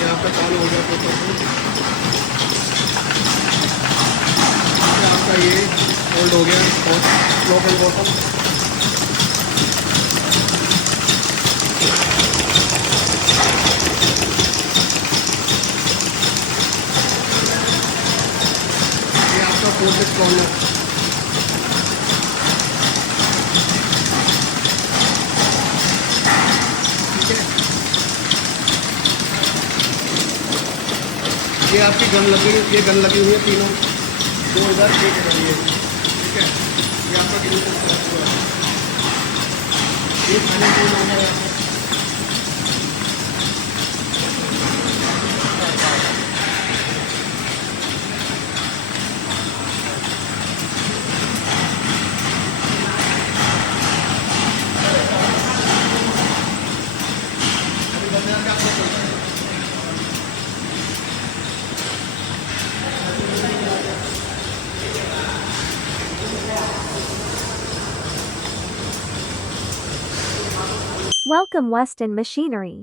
ये आपका चालू हो गया प्रोसेस। आपका ये होल्ड हो गया टॉप एंड बॉटम। ये आपका प्रोसेस कॉर्नर। ठीक है, ये आपकी गन लगी, ये गन लगी हुई है तीनों 2001 के जरिए। ठीक है, ये आपका ग्रीन हुआ है। ये फाइनल टूल नंबर है। अभी बताया क्या आपको चलता है। Welcome Weston Machinery.